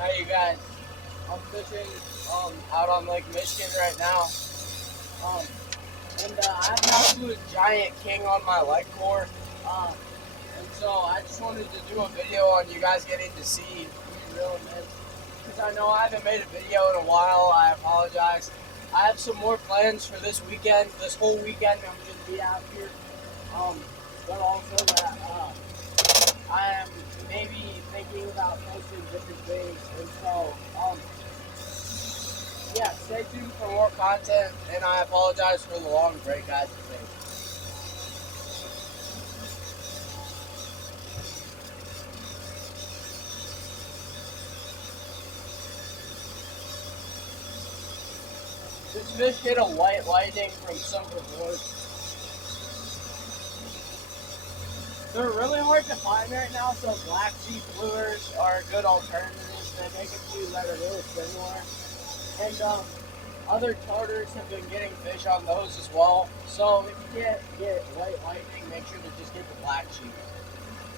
Hi, you guys. I'm fishing out on Lake Michigan right now. Um, I have an absolute giant king on my leg core. And so I just wanted to do a video on you guys getting to see me reeling this. Because I know I haven't made a video in a while. I apologize. I have some more plans for this weekend. This whole weekend I'm going to be out here. But also that I am maybe thinking about posting different things. And so, yeah, stay tuned for more content. And I apologize for the long break, guys. This fish hit a white lightning from Silver Board. They're really hard to find right now, so black sheep lures are a good alternative. They make a few that are really similar. And other charters have been getting fish on those as well. So if you can't get white lightning, make sure to just get the black sheep.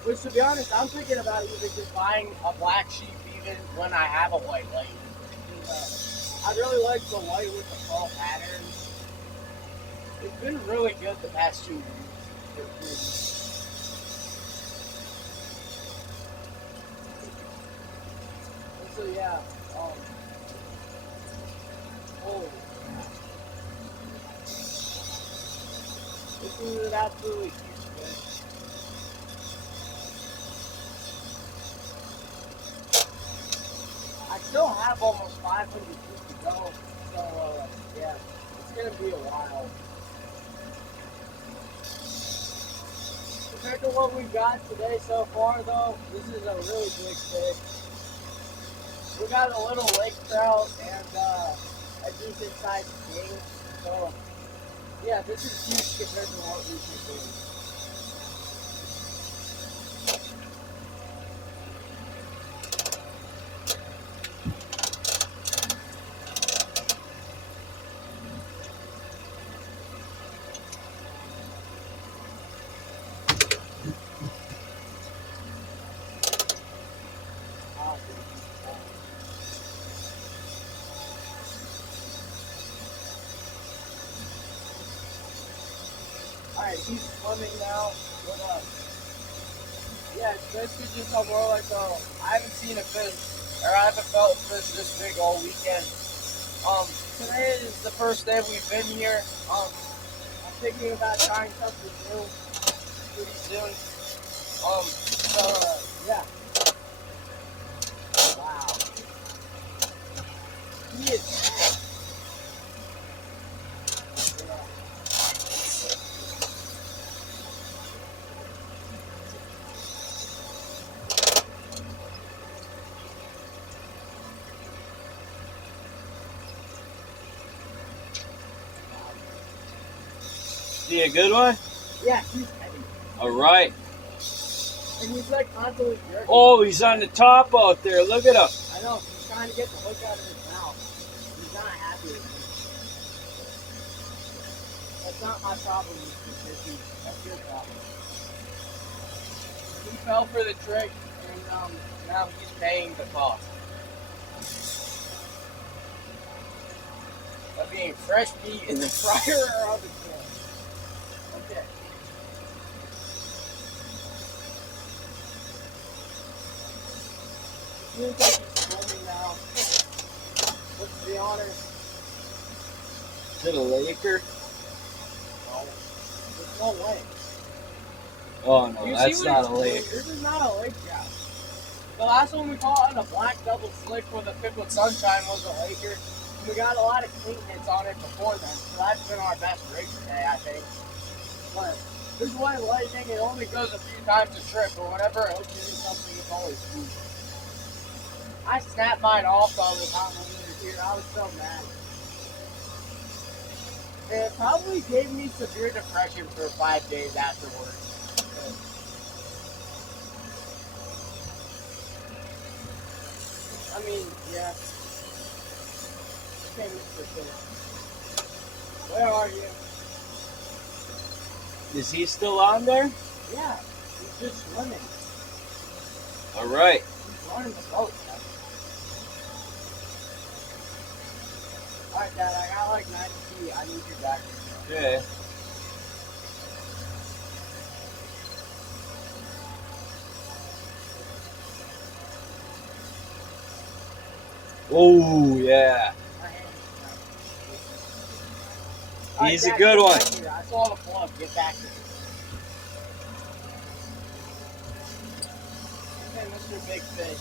Which, to be honest, I'm thinking about even just buying a black sheep even when I have a white lightning. I really like the white with the fall patterns. It's been really good the past 2 weeks. So yeah, holy crap. This is an absolutely huge fish. I still have almost 500 feet to go, so yeah, it's gonna be a while. Compared to what we've got today so far though, this is a really big fish. We got a little lake trout and a decent sized king. So, yeah, this is huge compared to what we've been doing. Alright, he's swimming now. What up? Yeah, it's basically just more like I haven't seen a fish, or I haven't felt a fish this big all weekend. Today is the first day we've been here. I'm thinking about trying something new pretty soon. Yeah. Wow. He is mad. Yeah. See a good one? Yeah, he's heavy. Alright. And he's like constantly jerking. Oh, he's on the top out there. Look at him. I know, he's trying to get the hook out of his mouth. He's not happy with me. That's not my problem, Mr. Fishy. That's your problem. He fell for the trick, and now he's paying the cost. Of being fresh meat in the fryer or oven grill. Okay. It seems like he's swimming now. But to be honest, Is it a laker? no. There's no way. Oh no, You that's see what not a he's doing? laker. This is not a lake trout. The last one we caught on a black double slick with a pickled sunshine was a laker. And we got a lot of clean hits on it before then, so that's been our best rig today, I think. But this white lightning, it only goes a few times a trip, but whenever it hooks into something, it's always huge. I snapped mine off all the time when we were here. I was so mad. And it probably gave me severe depression for 5 days afterwards. I mean, yeah. Okay, Mr. Fish. Where are you? Is he still on there? Yeah, he's just swimming. Alright. He's running the boat. Alright, Dad, I got like 90 feet. I need your back. Okay. Oh, yeah. My hand is He's a Dad, good get one. back here. I saw the plug. Get back here. Okay, Mr. Big Fish.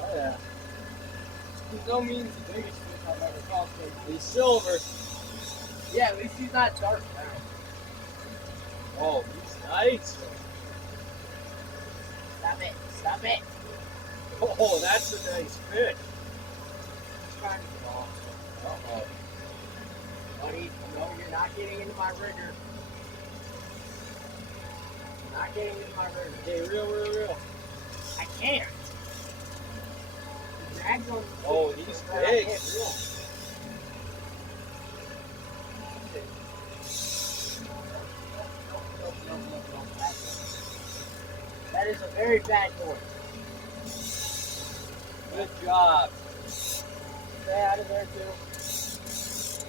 Oh, yeah. He's no means the biggest fish I've ever caught. So He's silver. yeah, at least he's not dark brown. Oh, he's nice. Stop it. Stop it. Oh, that's a nice fish. He's trying to get off. Uh-oh. Buddy, no, you're not getting into my rigger. You're not getting into my rigger. Okay, real. I can't. The drag's on the Oh, fish, he's so I big. can't reel. Nope, that is a very bad boy. Good job. Stay out of there too.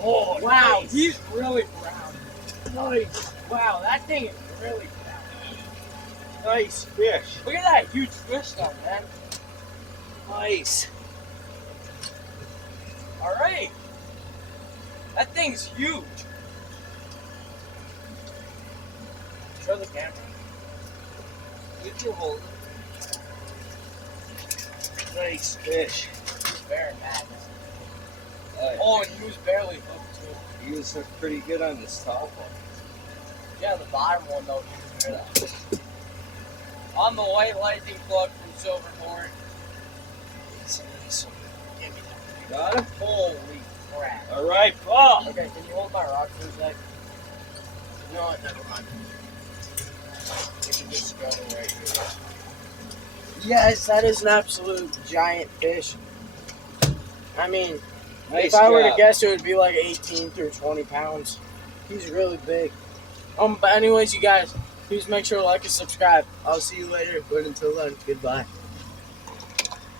Oh, Wow, nice. he's really brown. Nice. Wow, that thing is really brown. Nice fish. Look at that huge fish though, man. Nice. Alright. That thing's huge. Show the camera. You can hold it. Nice fish. He's very mad. Oh, Oh, and he was barely hooked too. he was pretty good on this top one. Yeah, the bottom one though, he was good. On the white lightning plug from Silver Horn. Give me that. Got him? Holy crap. All right, Paul. Okay, can you hold my rock for a sec? You know what? Never mind. You can just go right here. Yes, that is an absolute giant fish. I mean, Nice if I were to job. guess, it would be like 18 through 20 pounds. He's really big. But anyways, you guys, please make sure to like and subscribe. I'll see you later. But until then, goodbye.